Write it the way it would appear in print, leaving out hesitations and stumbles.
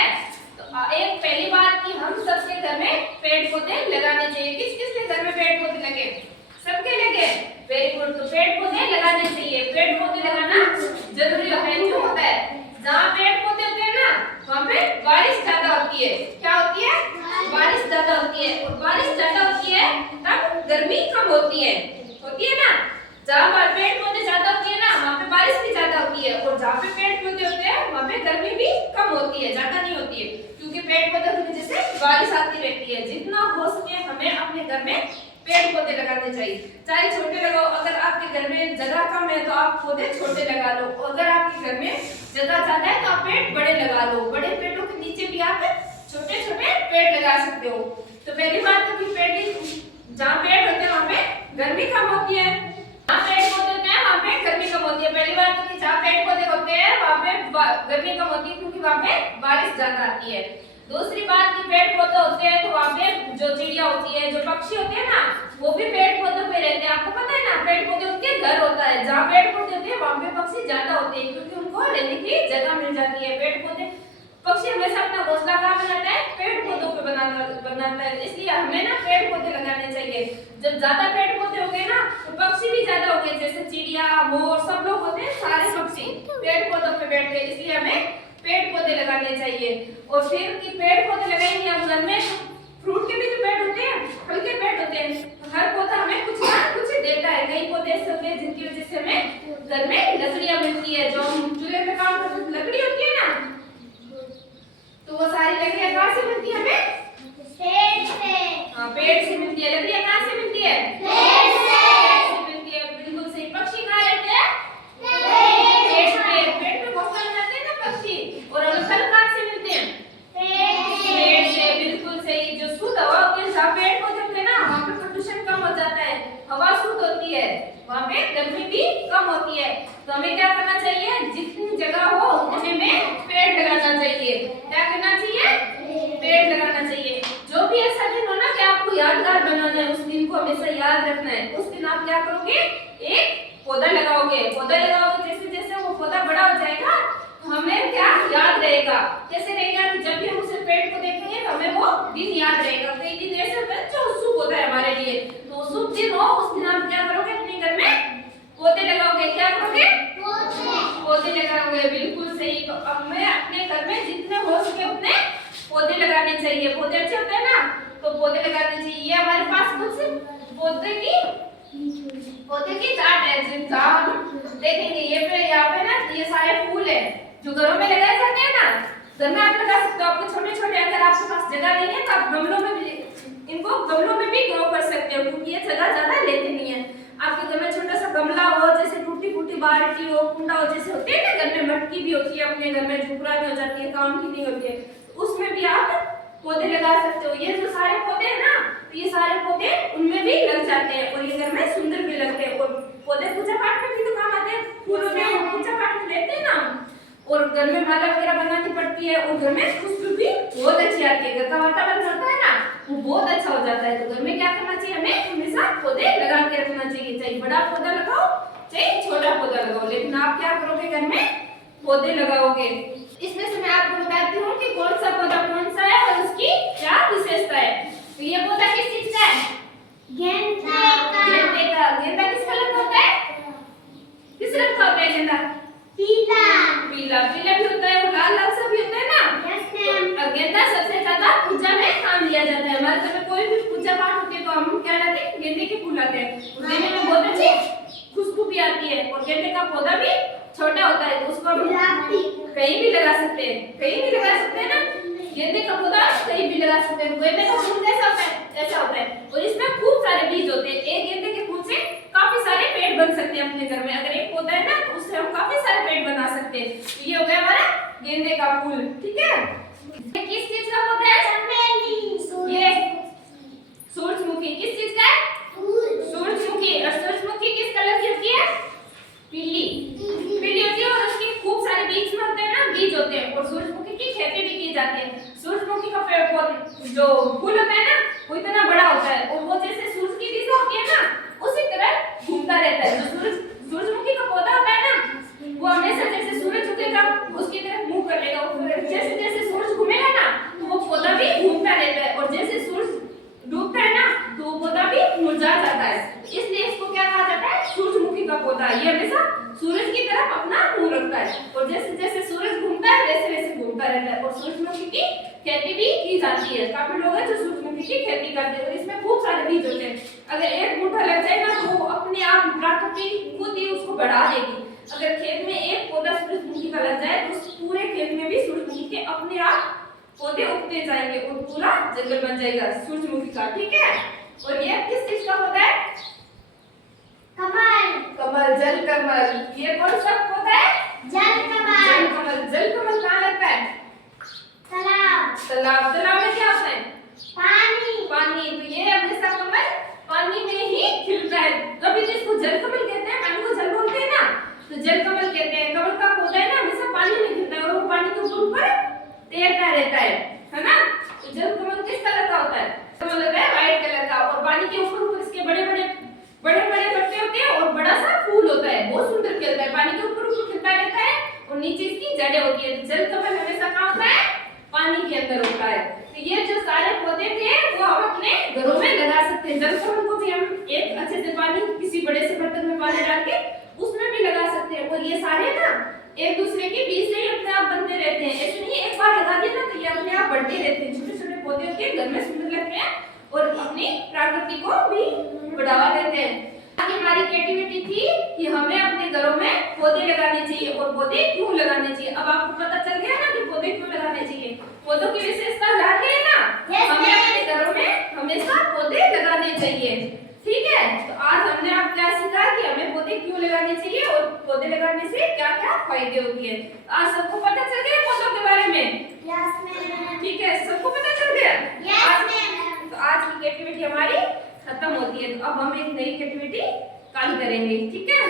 है। तो एक पहली बात कि हम सबके घर में पेड़ पौधे लगाने चाहिए। किस किस के घर में पेड़ पौधे लगे? सबके लगे, वेरी गुड। तो पेड़ पौधे लगाने चाहिए। पेड़ पौधे लगाना जरूरी है। क्यों होता है? जहाँ पेड़ पौधे होते हैं ना वहाँ पे बारिश ज्यादा होती है। क्या होती है? बारिश ज्यादा होती है। और बारिश ज्यादा होती है तब गर्मी कम होती है ना। जहाँ पेड़ पौधे ज्यादा होती है ना वहाँ पे बारिश भी ज्यादा होती है। और जहाँ पे पेड़ पौधे होते हैं वहाँ पे गर्मी भी कम होती है, ज्यादा नहीं होती है। क्योंकि पेड़ पौधे की वजह से बारिश आती रहती है। जितना हो सके हमें अपने घर में पेड़ पौधे लगाने चाहिए। चाहे छोटे लगाओ, अगर आपके घर में जगह कम है तो आप पौधे छोटे लगा लो। अगर आपके घर में जगह ज्यादा है तो आप पेड़ बड़े लगा लो। बड़े पेड़ों के नीचे भी आप छोटे छोटे पेड़ लगा सकते हो। तो पहली बात तो कि पेड़ जहाँ पेड़ होते हैं वहाँ पे गर्मी कम होती है। जहाँ पेड़ पौधे होते हैं वहाँ पे गर्मी कम होती है। पहली बात तो कि जहाँ पेड़ पौधे होते हैं वहाँ पे गर्मी कम होती है क्योंकि वहाँ पे बारिश ज्यादा आती है। दूसरी बात कि पेड़ पौधे होते हैं तो वहाँ पे जो चिड़िया होती है, जो पक्षी होते हैं ना, वो भी पेड़ पौधों पे रहते हैं। आपको पता है ना, पेड़ पौधे उनके घर होता है। जहाँ पेड़ पौधे होते हैं वहाँ पे पक्षी ज्यादा होते हैं क्योंकि उनको रहने की जगह मिल जाती है। पेड़ पौधे पक्षी हमेशा अपना घोंसला कहाँ बनाता है? पेड़ पौधों पे बनाता है। इसलिए हमें ना पेड़ पौधे लगाने चाहिए। जब ज्यादा पेड़ पौधे होंगे ना तो पक्षी भी ज्यादा होंगे। जैसे चिड़िया, मोर, सब लोग होते हैं, सारे पक्षी पेड़ पौधों पे बैठते हैं। इसलिए हमें पेड़ पौधे लगाने चाहिए। और फिर कि पेड़ पौधे लगाएंगे हम घर में, फ्रूट के भी तो पेड़ होते हैं, फल के पेड़ होते हैं। तो हर पौधा हमें कुछ ना कुछ देता है। कई पौधे ऐसे होते हैं जिनकी वजह से हमें घर में लकड़ियां मिलती है। जो हम चूल्हे पे काम करते हैं लकड़ी होती है ना, तो वो सारी लकड़ियां कहाँ से मिलती है हमें? पेड़ से। हाँ, पेड़ से मिलती है। लकड़ियां कहाँ से मिलती है? पेड़ से मिलती है। बिल्कुल सही। पक्षी कहाँ रहते हैं? पेड़ पे। पेड़ पे घोंसला बनाते हैं ना पक्षी। और हमें फल कहाँ से मिलते हैं? पेड़ से। बिल्कुल सही। जो शुद्ध हवा होती है, जहाँ पेड़ पौधे होते हैं ना वहाँ पे प्रदूषण कम हो जाता है, हवा शुद्ध होती है, वहाँ पे गर्मी भी कम होती है। तो हमें क्या करना चाहिए? जितनी जगह हो उतने में पेड़ लगाना चाहिए। क्या करना चाहिए? पेड़ लगाना चाहिए। जो भी ऐसा दिन हो ना कि आपको यादगार बनाना है, उस दिन को हमेशा याद रखना है। उस दिन आप क्या करोगे? एक पौधा लगाओगे। पौधा लगाओगे, जैसे जैसे वो पौधा बड़ा हो जाएगा तो हमें क्या याद रहेगा? कैसे रहेगा कि जब भी हम उसे पेड़ को देखेंगे तो हमें वो दिन याद रहेगा। कई दिन ऐसे होते हैं जो शुभ होता है हमारे लिए, तो शुभ दिन हो उस दिन आप क्या करोगे? अपने घर में पौधे लगाओगे। क्या करोगे? पौधे लगाओगे। बिल्कुल सही। तो अब मैं अपने घर में जितने हो सके उतने पौधे लगाने चाहिए। पौधे अच्छे होते हैं ना, तो पौधे लगाने चाहिए। ये हमारे पास कुछ पौधे की चार्ट है जिनका हम देखेंगे। ये पे यहाँ पे ना ये सारे फूल है जो घरों में लगाए जाते हैं ना। घर में आप लगा सकते हो। आपके छोटे छोटे, अगर आपके पास जगह नहीं है तो आप गमलों में भी इनको गमलों में भी ग्रो कर सकते हो क्योंकि ये जगह ज्यादा लेते नहीं है। आपके घर में छोटा सा गमला हो, जैसे टूटी फूटी बाल्टी हो, कुंडा हो, जैसे होते हैं ना घर में, मटकी भी होती है अपने घर में जो पुरानी हो जाती है, काम की नहीं होती है, उसमें भी आप पौधे लगा सकते हो। ये जो सारे पौधे हैं ना, तो ये सारे पौधे उनमें भी लग जाते हैं और ये घर में सुंदर भी लगते हैं। और पौधे पूजा पाठ में भी तो काम आते हैं। फूलों में पूजा पाठ में लेते हैं ना, और घर में माला वगैरह बनानी पड़ती है और घर में खुशबू भी बहुत अच्छी आती है। घर का वातावरण होता है ना वो बहुत अच्छा हो जाता है। तो घर में क्या करना चाहिए? हमें हमेशा पौधे लगा के रखना चाहिए। चाहे बड़ा पौधा लगाओ चाहे छोटा पौधा लगाओ, लेकिन आप क्या करोगे? घर में पौधे लगाओगे। इसमें से मैं आपको बताती हूँ कि कौन सा पौधा कौन सा है और उसकी क्या विशेषता है। तो ये पौधा किस चीज का है? गेंदे का। गेंदा किस कलर का होता है? किस रंग का होता है गेंदा? पीला। पीला भी होता है और लाल लाल सा भी होता है ना। यस। गेंदा सबसे ज्यादा पूजा में काम लिया जाता है। हमारे घर में कोई भी पूजा पाठ होती है तो हम क्या लाते हैं? गेंदे के फूल लाते हैं। गेंदे में बहुत अच्छी खुशबू भी आती है और गेंदे का पौधा भी छोटा होता है तो उसको हम कहीं भी लगा सकते हैं। कहीं भी लगा सकते हैं ना, गेंदे का पौधा कहीं भी लगा सकते हैं। गेंदे का फूल कैसा होता है? ऐसा होता है और इसमें खूब सारे बीज होते हैं। एक गेंदे के फूल से काफी सारे पेड़ बन सकते हैं अपने घर में। अगर एक पौधा है ना तो उससे हम काफी सारे पेड़ बना सकते हैं। तो ये हो गया हमारा गेंदे का फूल। ठीक है। ये किस चीज का पौधा है? चमेली। ये सूरजमुखी किस चीज का है? सूरजमुखी। और सूरजमुखी किस कलर की होती है? पीली। पीली होती है और उसके खूब सारे बीज में होते हैं ना, बीज होते हैं। और सूरजमुखी की खेती भी की जाती है। सूरजमुखी का पेड़ जो फूल होता है ना वो इतना बड़ा होता है और वो जैसे सूरज की दिशा होती है ना उसी तरह घूमता रहता है। जो सूरजमुखी का पौधा होता है ना वो हमेशा जैसे सूरज उगेगा उसकी तरफ मुंह कर लेगा। जैसे जैसे सूरज घूमेगा रहता है और सूरजमुखी की खेती भी की जाती है। काफी लोग हैं जो सूरजमुखी की खेती करते हैं और इसमें खूब सारे बीज होते हैं। अगर एक बूटा लग जाए ना तो वो अपने आप प्रकृति खुद ही उसको बढ़ा देगी। अगर खेत में एक पौधा सूरजमुखी का लग जाए तो उस पूरे खेत में भी सूरजमुखी के अपने आप पौधे उगते जाएंगे और पूरा जंगल बन जाएगा सूरजमुखी का। ठीक है, और ये किस चीज का पौधा है? कमल। कमल, जल कमल। ये कौन सा पौधा है? जल कमल। जल कमल। जल कमल कहाँ लगता है? तालाब। तालाब। तालाब में क्या होता है? पानी। पानी। तो ये हमेशा कमल पानी में ही खिलता है, तभी तो इसको जल कमल कहते हैं। पानी को जल बोलते हैं ना, तो जल कमल कहते हैं। कमल का पौधा है ना, हमेशा पानी में खिलता है और वो पानी के ऊपर तैरता रहता है ना। तो जल कमल किस कलर का होता है? कमल होता है व्हाइट कलर का और पानी के ऊपर इसके बड़े बड़े पत्ते होते हैं और बड़ा सा फूल होता है, बहुत सुंदर खिलता है, पानी के ऊपर खिलता रहता है और नीचे इसकी जड़ें होती है। जल कमल हमेशा कहाँ होता है? पानी के अंदर होता है। तो ये जो सारे पौधे थे वो हम अपने घरों में लगा सकते हैं। जल कमल को भी हम एक अच्छे से पानी किसी बड़े से बर्तन में पानी डाल के उसमें भी लगा सकते हैं और ये सारे ना एक दूसरे के बीच से ही अपने आप बनते रहते हैं। ऐसे नहीं एक बार लगा दिया ना तो ये अपने आप बढ़ते रहते हैं। छोटे छोटे पौधे होते हैं, घर में सुंदर लगते हैं और अपनी प्रकृति को भी बढ़ावा देते हैं। आज हमारी एक्टिविटी थी कि हमें अपने घरों में पौधे लगाने चाहिए और पौधे क्यों लगाने चाहिए। अब आपको पता चल गया ना कि पौधे क्यों लगाने चाहिए, पौधों की विशेषता जान गए ना। हमें अपने घरों में हमेशा पौधे लगाने चाहिए। ठीक है, तो आज हमने आप क्या सीखा कि हमें पौधे क्यों लगाने चाहिए और पौधे लगाने से क्या क्या फायदे होते हैं। आज सबको पता चल गया पौधों के बारे में? Yes ma'am. ठीक है, सबको पता चल गया? Yes ma'am. तो आज की एक्टिविटी हमारी खत्म होती है। तो अब हम एक नई एक्टिविटी कल करेंगे। ठीक है।